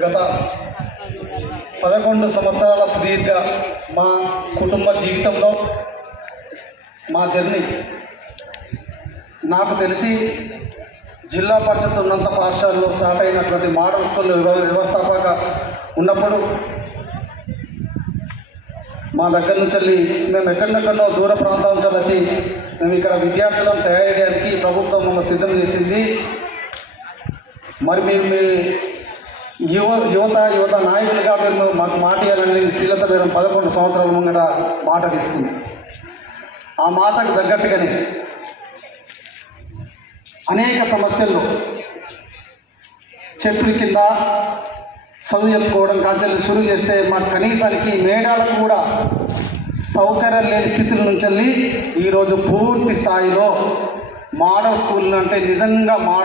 గత 11 సంవత్సరాల సుదీర్ఘ మా కుటుంబ జీవితంలో మా జర్నీ నాకు తెలిసి జిల్లా పరిషత్ ఉన్నత పాఠశాలలో స్టార్ట్ అయినటువంటి మోడల్ స్కూల్ వ్యవస్థాపక ఉన్నప్పుడు మా దగ్గర నుంచి వెళ్ళి మేము ఎక్కడెక్కడో దూర ప్రాంతాల నుంచి వచ్చి మేము ఇక్కడ విద్యార్థులను తయారు చేయడానికి ప్రభుత్వం మమ్మల్ని సిద్ధం చేసింది. మరి మీరు మీ యువత నాయకులుగా మీరు మాకు మాట ఇవ్వాలని శ్రీలత మేడం 11 సంవత్సరాల ముంగట మాట తీసుకుంది. ఆ మాటకు తగ్గట్టుగానే అనేక సమస్యల్లో చెట్ల కింద చదువు చెప్పుకోవడం కాంచెల్ని షురూ చేస్తే మాకు కనీసానికి మేడాలకు కూడా సౌకర్యాలు లేని స్థితుల నుంచి వెళ్ళి ఈరోజు పూర్తి స్థాయిలో మోడల్ స్కూల్ అంటే నిజంగా మోడల్